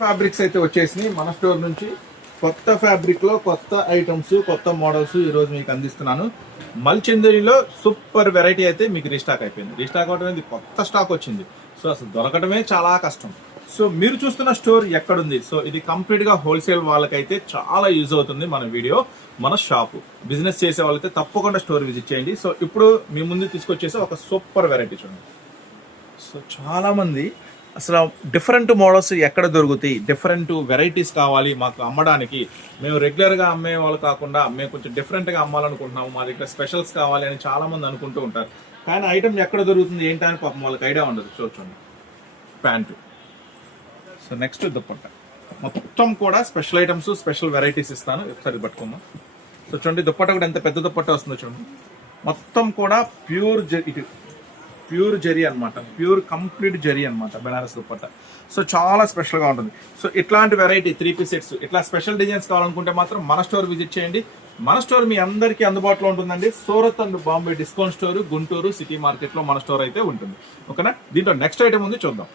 Fabrics అయితే వచ్చేసినాయి. మన స్టోర్ నుంచి కొత్త ఫ్యాబ్రిక్లో కొత్త ఐటమ్స్ కొత్త మోడల్స్ ఈరోజు మీకు అందిస్తున్నాను. మల్చందరిలో సూపర్ వెరైటీ అయితే మీకు రీస్టాక్ అయిపోయింది. రీస్టాక్ అవడం అనేది కొత్త స్టాక్ వచ్చింది. సో అసలు దొరకడమే చాలా కష్టం. సో మీరు చూస్తున్న స్టోర్ ఎక్కడుంది? సో ఇది కంప్లీట్గా హోల్సేల్ వాళ్ళకైతే చాలా యూజ్ అవుతుంది మన వీడియో మన షాపు బిజినెస్ చేసే వాళ్ళకి తప్పకుండా స్టోర్ విజిట్ చేయండి. సో ఇప్పుడు మీ ముందు తీసుకొచ్చేసి ఒక సూపర్ వెరైటీ చూడండి. సో చాలామంది అసలు డిఫరెంట్ మోడల్స్ ఎక్కడ దొరుకుతాయి? డిఫరెంట్ వెరైటీస్ కావాలి మాకు అమ్మడానికి. మేము రెగ్యులర్గా అమ్మే వాళ్ళు కాకుండా మేము కొంచెం డిఫరెంట్గా అమ్మాలనుకుంటున్నాము. మా దగ్గర స్పెషల్స్ కావాలి అని చాలామంది అనుకుంటూ ఉంటారు. కానీ ఐటమ్ ఎక్కడ దొరుకుతుంది ఏంటని పాపం వాళ్ళకి ఐడియా ఉండదు. చూడండి ప్యాంటు. So next dupatta. మొత్తం కూడా స్పెషల్ ఐటమ్స్ స్పెషల్ వెరైటీస్ ఇస్తాను. ఒకసారి పట్టుకుందాం. సో చూడండి దుప్పట్ట కూడా ఎంత పెద్ద దుప్పట్ట వస్తుందో చూడండి. మొత్తం కూడా ప్యూర్ ఇటు ప్యూర్ జరీ అనమాట ప్యూర్ కంప్లీట్ జరీ అన్నమాట బెనారస్ దుప్పట్ట సో చాలా స్పెషల్గా ఉంటుంది. సో ఇట్లాంటి వెరైటీ త్రీ పీస్ సెట్స్ ఇట్లా స్పెషల్ డిజైన్స్ కావాలనుకుంటే మాత్రం మన స్టోర్ విజిట్ చేయండి. మన స్టోర్ మీ అందరికీ అందుబాటులో ఉంటుందండి. Surat and Bombay discount store Guntur city మార్కెట్లో మన స్టోర్ అయితే ఉంటుంది. ఓకేనా? దీంట్లో నెక్స్ట్ ఐటమ్ ఉంది చూద్దాం.